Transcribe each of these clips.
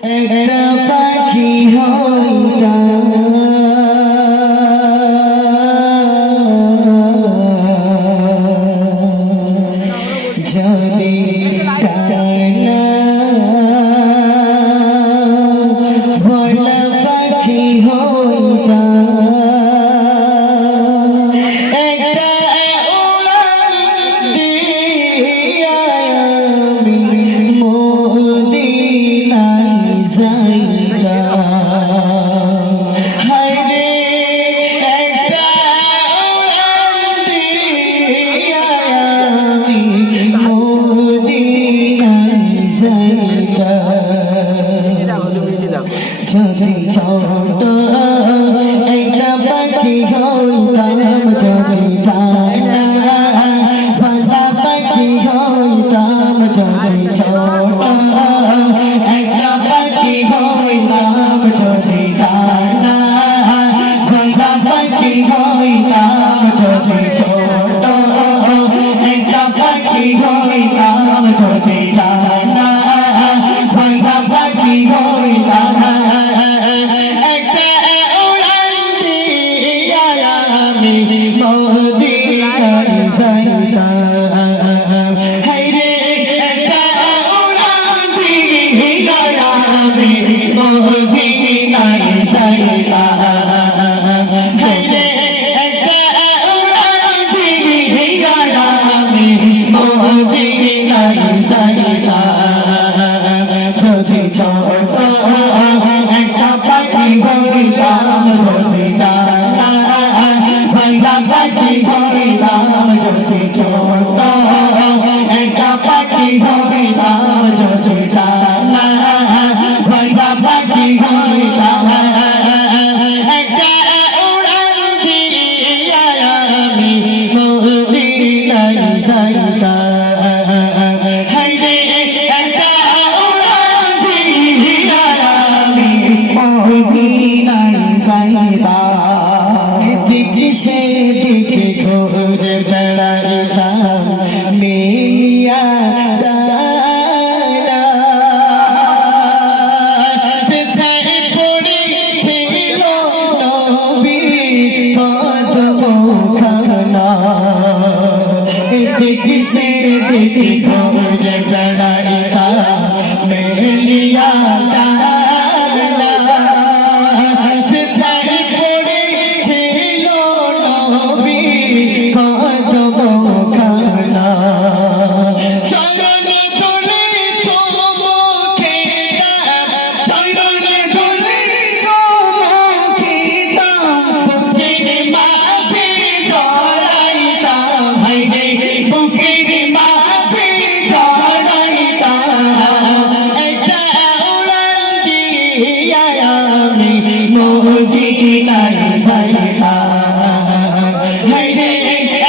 একটা পাখি হইতাম যদি ডানা ভোলা পাখি হইতাম একটা উড়ান দিয়া আমি মদিনায় যাইতাম। হায়রে একটা উড়ান দিয়া আমি মদিনায় যাইতাম। যদি ছোট একটা পাখি হইতাম, যদি ডানা ভালা পাখি হইতাম, যদি ছোট একটা পাখি হইতাম, যদি ডানা ভালা পাখি হইতাম, যদি ছোট একটা পাখি হইতাম, যদি ডানা ভালা পাখি হইতাম। যদি ছোট একটা পাখি হইতাম, যদি ডানা ভালা পাখি হইতাম, যদি ছোট একটা পাখি হইতাম, যদি ডানা ভালা পাখি হইতাম। একটা উড়ান দিয়া আমি মদিনায় যাইতাম। সেদিকে ঘুরে বেড়াইতাম মিয়া ডানা, যেথায় পড়েছিল নবীর কদমখানা। এদিকে সেদিকে ঘুরে বেড়াইতাম মিয়া ডানা, মদিনায় যাইতাম। হায়রে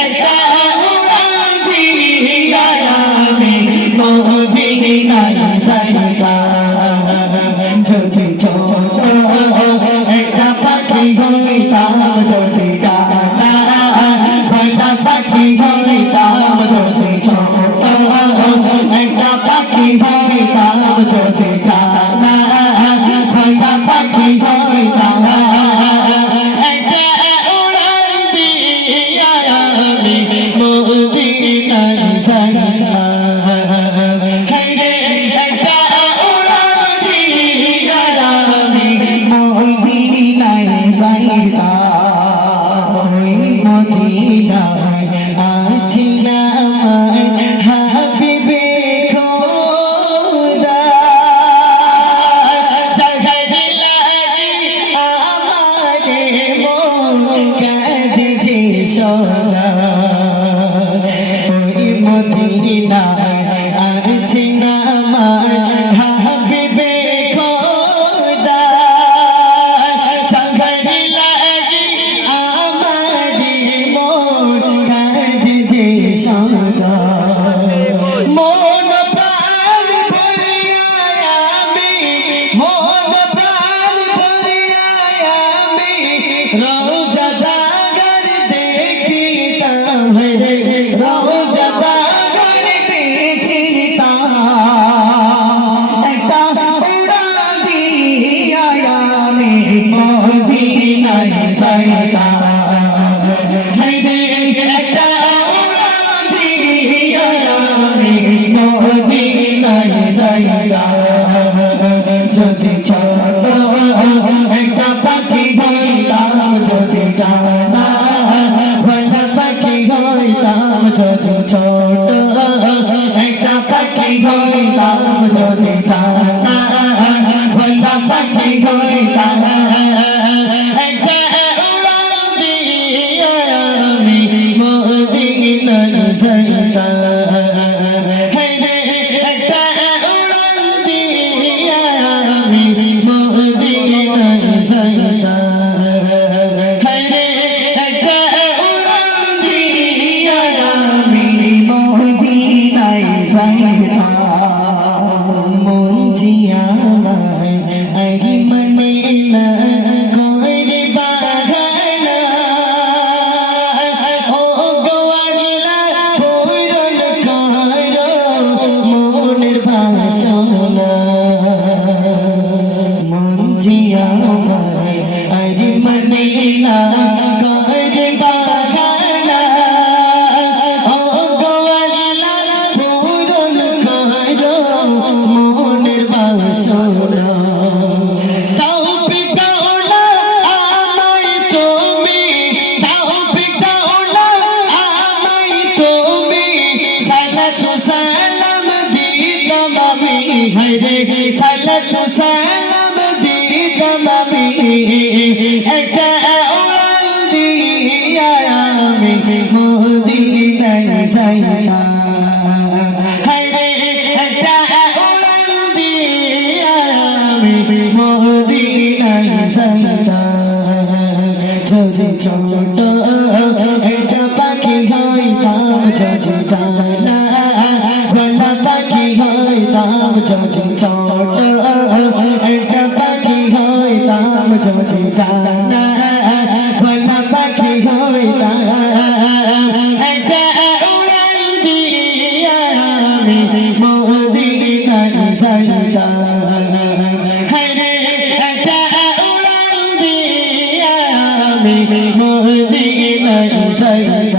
একটা উড়ান দিয়া আমি মদিনায় যাইতাম। যদি ছোট একটা পাখি হইতাম, যদি ডানা ভালা পাখি হইতাম, যদি ছোট একটা পাখি হইতাম, যদি ডানা ভালা পাখি হইতাম। একটা উড়ান দিয়া আমি মদিনায় যাইতাম। হায়রে একটা উড়ান দিয়া আমি মদিনায় যাইতাম। ওই মদিনায় আছি না হাবিবে খোদা, জাগাই দিলাই আমারে মন কাঁদছে সদা। ওই মদিনায় আছি না হাবিবে খোদা, জাগাই দিলাই আমারে মন কাঁদছে সদা। মন প্রাণ ভরিয়া আমি, মন প্রাণ ভরিয়া আমি রওজা জাগর দেখিতাম। রওজা জাগর দেখিতাম। একটা উড়ান সালাম দিতাম আমি একটা উড়াল দিয়া আমি মদিনায় যাইতাম হায়রে একটা উড়াল দিয়া আমি মদিনায় যাইতাম যদি ছোট একটা পাখি হইতাম যদি ডানা ভোলা পাখি হইতাম যদি ছোট একটা পাখি হইতাম যদি ডানা ভোলা পাখি হইতাম একটা উড়াল দিয়া আমি মদিনায় যাইতাম হায়রে একটা উড়াল দিয়া আমি মদিনায় যাইতাম